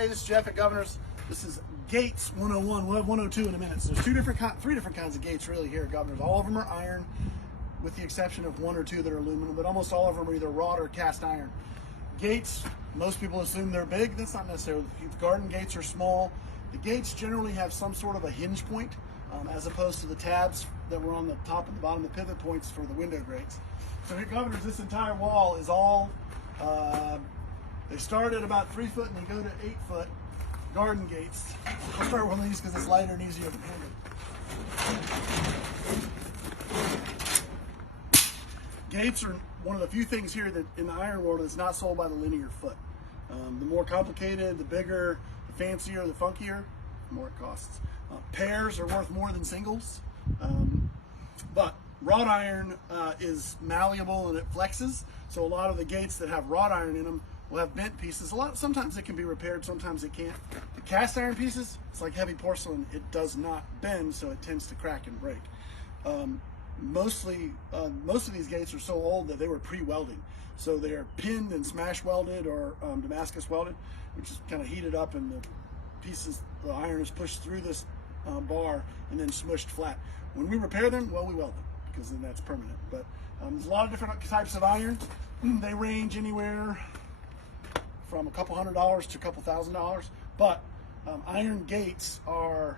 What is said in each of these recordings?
Hey, this is Jeff at Governor's. This is Gates 101. We'll have 102 in a minute. So there's three different kinds of gates really here at Governor's. All of them are iron, with the exception of one or two that are aluminum, but almost all of them are either wrought or cast iron. Gates, most people assume they're big. That's not necessarily. Garden gates are small. The gates generally have some sort of a hinge point, as opposed to the tabs that were on the top and the bottom, the pivot points for the window grates. So here at Governor's, this entire wall is all, they start at about 3 foot and they go to 8 foot garden gates. I'll start with one of these because it's lighter and easier to handle. Gates are one of the few things here that in the iron world that's not sold by the linear foot. The more complicated, the bigger, the fancier, the funkier, the more it costs. Pairs are worth more than singles, but wrought iron is malleable and it flexes. So a lot of the gates that have wrought iron in them will have bent pieces. Sometimes it can be repaired, sometimes it can't. The cast iron pieces, it's like heavy porcelain. It does not bend, so it tends to crack and break. Most of these gates are so old that they were pre-welding. So they're pinned and smash welded or Damascus welded, which is kind of heated up, and the pieces, the iron is pushed through this bar and then smushed flat. When we repair them, well, we weld them because then that's permanent. But there's a lot of different types of iron. They range anywhere from a couple $100s to a couple $1,000s. But iron gates are,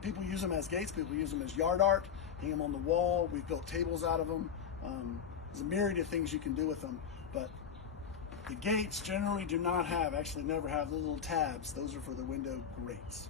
people use them as gates, people use them as yard art, hang them on the wall. We've built tables out of them. There's a myriad of things you can do with them, but the gates generally do not have, actually never have, the little tabs. Those are for the window grates.